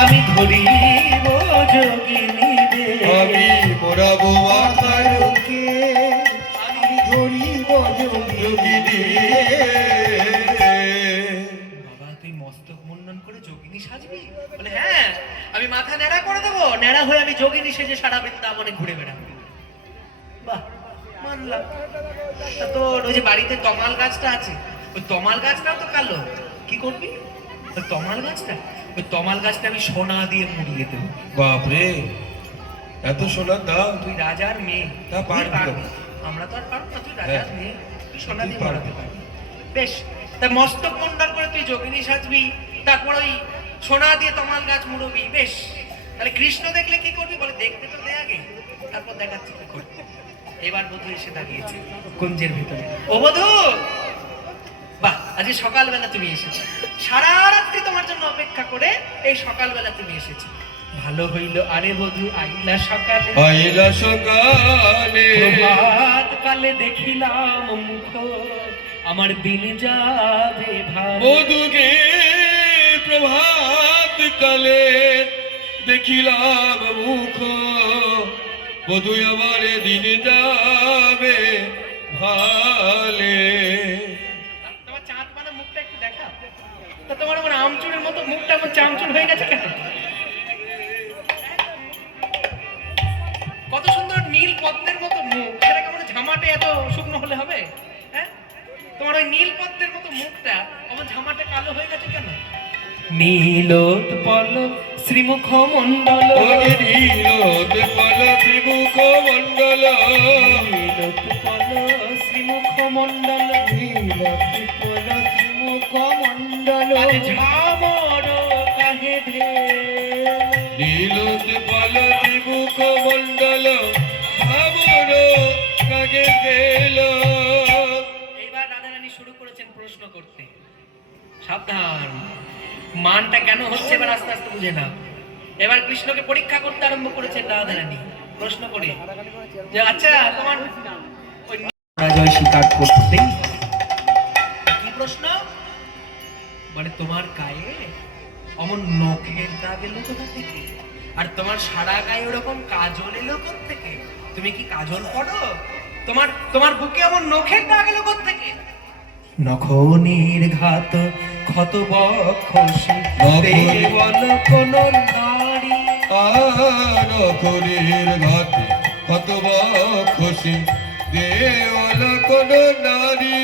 আমি ধরিব যোগিনী রে, আমি মোরাবো মাথার কে আমি ধরিব যোগিনী। বাবা তুই মস্তক মুন্ডন করে যোগিনী সাজবি? বলে হ্যাঁ, আমি মাথা ন্যাড়া করে দেবো, ন্যাড়া হয়ে আমি যোগিনী সেজে সারা বৃন্দাবনে ঘুরে বেড়াবো। বাহ, মানলাম। তা তোর ওই যে বাড়িতে তমাল গাছটা আছে, ওই তমাল গাছটাও তো কালো, কি করবি? ওই তমাল গাছটা, ওই তমাল গাছটা আমি সোনা দিয়ে মুড়িয়ে দেবো। বাপরে, এত সোনার দাম! তুই রাজার মেয়ে, তা তুই পারবি পারবি। তো। আমরা তো আর পারবো না, তুই রাজার হ্যাঁ। মেয়ে, তুই সোনা তুই দিয়ে পারবি। বাড়াতে পারবি। বেশ, তা মস্তক মুন্ডন করে তুই যোগিনী সাজবি, তারপর ওই সোনা দিয়ে তমাল গাছ মুড়বি। বেশ, তাহলে কৃষ্ণ দেখলে কি করবি? বলে দেখতে তো দে আগে, তারপর দেখাচ্ছি কি করবি। এবার বধূ এসে দাঁড়িয়েছে কুঞ্জের ভিতরে। ও বধূ, বাহ, আজকে সকালবেলা তুমি এসেছো, সারা রাত্রি তোমার জন্য অপেক্ষা করে এই সকালবেলা তুমি এসেছো। ভালো হইল আরে বধূ আইলা সকালে, আইলা সকালে, প্রভাত কালে দেখিলাম মুখ, আমার দিন যাবে ভালো। বধূকে প্রভাত কালে দেখিলাম মুখ, বধূ আমার দিন যাবে ভালে। তোমার চাঁদ মানে মুখটা একটু দেখা, তা তোমার আমার আমচুরের মতো মুখটা আমার চামচুর হয়ে গেছে কেন? কত সুন্দর নীল পদ্মের মতো মুখ, সেটা কেমন ঝামাটে এত শুকনো হলে হবে? হ্যাঁ, তোমার ওই নীল পদ্মের মতো মুখটা আমার ঝামাটে কালো হয়ে গেছে কেন? নীলোৎপল শ্রীমুখ মণ্ডল, নীলোৎপল ত্রিমুখ মণ্ডল, নীলোৎপল শ্রীমুখ মণ্ডল, নীলোৎপল শ্রীমুখ মণ্ডল, ঝামর কাহে ভেল, নীলোৎপল ত্রিমুখ মণ্ডল, ভাবর কাগে গেল। এইবার রাধারানী শুরু করেছেন প্রশ্ন করতে। সাবধান, মানটা কেন হচ্ছে এবার আস্তে আস্তে বুঝে না। এবার কৃষ্ণকে পরীক্ষা করতে আরম্ভ করেছেন রাধারানী প্রশ্ন করে, যে আচ্ছা তোমার ওই পরাজয় স্বীকার করতেই হবে। কি প্রশ্ন? বলে তোমার গায়ে অমন নখের দাগ এলো কোথা থেকে, আর তোমার সারা গায়ে ওরকম কাজল এলো কোথা থেকে? তুমি কি কাজল পড়ো? তোমার তোমার বুকে এমন নখের দাগ এলো কোথা থেকে? নখনের ঘাত ক্ষত বক্ষসে দেবল কোন নারী, নখরের ঘাতে কত খুশি দেওয়াল কোন নারী।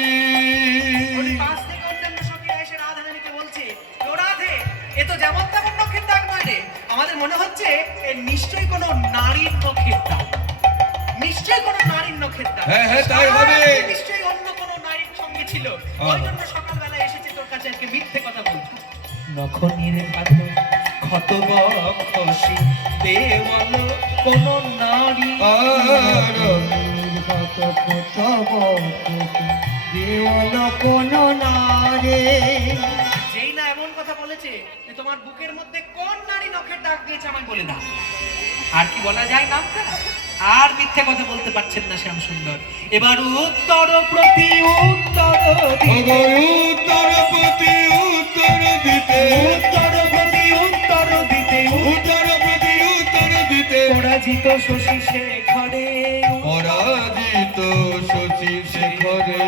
পাশ থেকে অন্যান্য সখীরা এসে রাধারানীকে বলছে, ও রাধে, এ তো যেমন তেমন নখের দাগ নয় রে, আমাদের মনে হচ্ছে এ নিশ্চয়ই কোনো নারীর নখের দাগ, নিশ্চয়ই কোনো নারীর নখের দাগ। হ্যাঁ হ্যাঁ তাই হবে। নিশ্চয়ই অন্য কোনো নারীর সঙ্গে ছিল, ওই জন্য সকালবেলা এসেছে তোর কাছে আজকে মিথ্যে কথা বলছো। নখনের ঘাত ক্ষত বক্ষসে দেওয়াল কোন নারী, দেওয়াল কোন নারে। যেই না এমন কথা বলেছে যে তোমার বুকের মধ্যে কোন নারী নখের দাগ দিয়েছে আমায় বলে দাও। আর কি বলা যায় নামটা? আর মিথ্যে কথা বলতে পারছেন না শ্যাম সুন্দর। এবার উত্তর প্রতি উত্তর দিতে, উত্তর প্রতি উত্তর দিতে, উত্তর প্রতি উত্তর দিতে, উত্তর প্রতি উত্তর দিতে, পরাজিত শশী শেখরে, পরাজিত শশী শেখরে।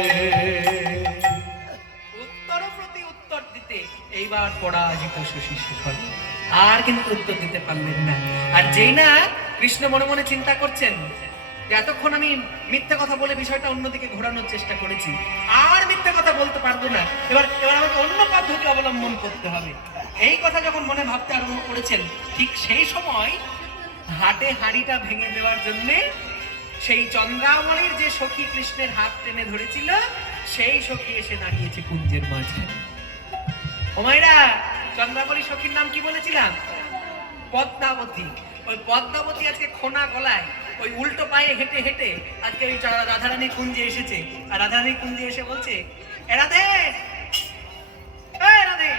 উত্তর প্রতি উত্তর দিতে এইবার পরাজিত শশী শেখর আর কিন্তু উত্তর দিতে পারলেন না। আর যেই না কৃষ্ণ মনে মনে চিন্তা করছেন যে এতক্ষণ আমি মিথ্যে কথা বলে বিষয়টা অন্যদিকে ঘোরানোর চেষ্টা করেছি, আর মিথ্যে কথা বলতে পারবো না, এবার এবার আমাকে অন্য পদ্ধতি অবলম্বন করতে হবে। এই কথা যখন মনে ভাবতে আরম্ভ করেছেন, ঠিক সেই সময় হাটে হাঁড়িটা ভেঙে দেওয়ার জন্য সেই চন্দ্রামণির যে সখী কৃষ্ণের হাত টেনে ধরেছিল, সেই সখী এসে দাঁড়িয়েছে কুঞ্জের মাঝে। ও মাইরা, চন্দ্রামণি সখীর নাম কি বলেছিলাম? পদ্মাবতী। ওই পদ্মাবতী আজকে খোনা গলায় ওই উল্টো পায়ে হেঁটে হেঁটে আজকে ওই রাধারানী কুঞ্জে এসেছে। আর রাধারানী কুঞ্জে এসে বলছে, এ রাধে, এ রাধে।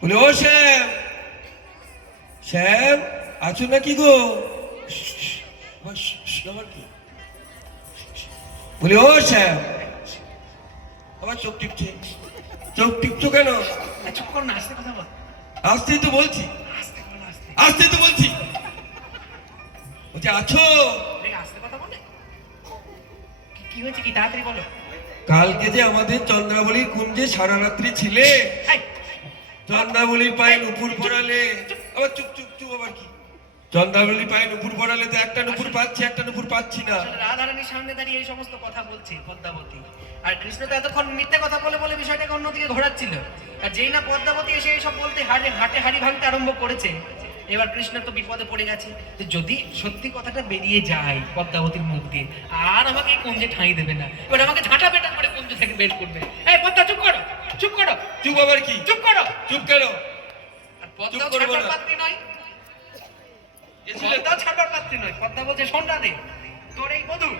বলে ও শ্যাম, শ্যাম আছো নাকি গো? বলে ও শ্যাম, আবার চোখ টিপছে। চোখ টিপছো কেন? চুপ কর না, আসতে কথা বল। আসতেই তো বলছি, আস্তে বলো, আস্তে। আসতেই তো বলছি। বলছি আছো? দেখে আস্তে কথা বলে। কি হয়েছে, কি তাড়াতাড়ি বলো। কালকে যে আমাদের চন্দ্রাবলীর কুঞ্জে সারা রাত্রি ছিলে, এই, চন্দ্রাবলীর পায়ে নুপুর পড়ালে। আবার চুপ চুপ চুপ, আবার কি? চন্দ্রাবলীর পায়ে নুপুর পড়ালে তো একটা নুপুর পাচ্ছি, একটা নুপুর পাচ্ছি না। আসলে রাধারানীর সামনে দাঁড়িয়ে এই সমস্ত কথা বলছে পদ্মাবতী, আর কৃষ্ণ তো এতক্ষণ মিথ্যে কথা বলে বলে বিষয়টাকে অন্যদিকে ঘোরাচ্ছিল। আর যেই না পদ্মাবতী এসে এইসব বলতে হাটে হাড়ি ভাঙতে আরম্ভ করেছে, এবার কৃষ্ণ তো বিপদে পড়ে গেছে। তো যদি সত্যি কথাটা বেরিয়ে যায় পদ্মাবতীর মুখ দিয়ে, আর আমাকে এই কুঞ্জে ঠাঁই দেবে না, এবার আমাকে ঝাঁটা পেটা করে কুঞ্জ থেকে বের করবে। এই পদ্মা চুপ করো, চুপ করো, চুপ আবার কি? চুপ করো। চুপ কেন? আর পদ্মাও চুপ করবো ছাড়বার না। পাত্রী নয়, গেছিলে? পদ্মাও ছাড়বার পাত্রী নয়। পদ্মা বলছে সন্ধ্যা দে, তোর এই বধূ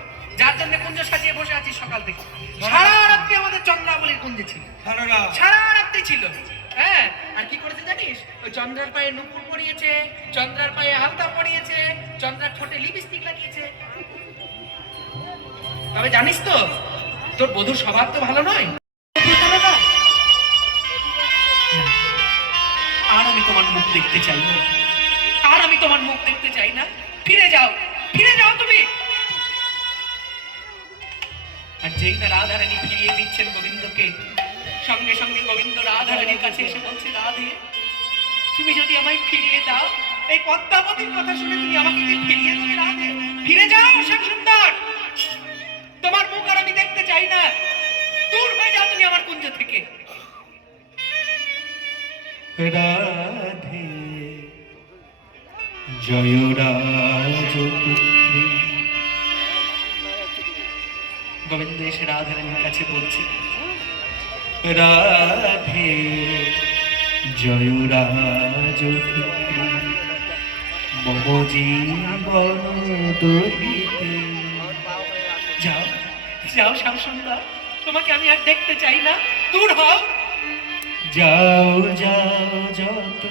যার জন্য কুঞ্জ সাজিয়ে বসে আছিস সকাল থেকে, সারা রাত্রি আমাদের চন্দ্রাবলীর কুঞ্জে ছিল, সারা রাত। সারা রাত্রি ছিল। হ্যাঁ, আর কি করেছে জানিস? ওই চন্দ্রার পায়ে নুপুর পরিয়েছে, চন্দ্রার পায়ে হালতা পরিয়েছে, চন্দ্রার ঠোঁটে লিপস্টিক লাগিয়েছে। তবে জানিস তো, তোর বধূর স্বভাব তো ভালো নয়। ভালো না? না। আর আমি তোমার মুখ দেখতে চাই না, আর আমি তোমার মুখ দেখতে চাই না। ফিরে যাও, ফিরে যাও তুমি। আর যেই না রাধারানী ফিরিয়ে দিচ্ছেন গোবিন্দকে, সঙ্গে সঙ্গে গোবিন্দ রাধারানীর কাছে এসে বলছে, রাধে তুমি যদি আমায় ফিরিয়ে দাও, এই পদ্মাবতীর কথা শুনে তুমি আমাকে কি ফিরিয়ে দেবে? রাধে ফিরে যাও শ্যাম সুন্দর, তোমার মুখ আর আমি দেখতে চাই না, দূর হয়ে যাও তুমি আমার কুঞ্জ থেকে। রাধে জয় রাজপুত্রী। গোবিন্দ এসে রাধারানীর কাছে বলছে, রাধে জয় রাজপুত্রী, মম জীবন দহিতে। যাও যাও শ্যাম সুন্দর, তোমাকে আমি আর দেখতে চাই না, দূর হও। যাও যাও যত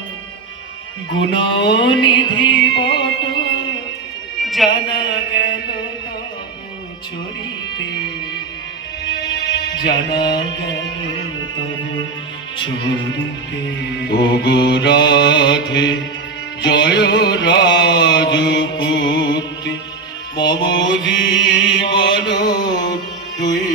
গুণনিধি বট, জানা গেল তব চরিতে, জানা গেল তব চরিতে। ওগো রাধে জয় রাজপুত্রী, মম জীবন তুই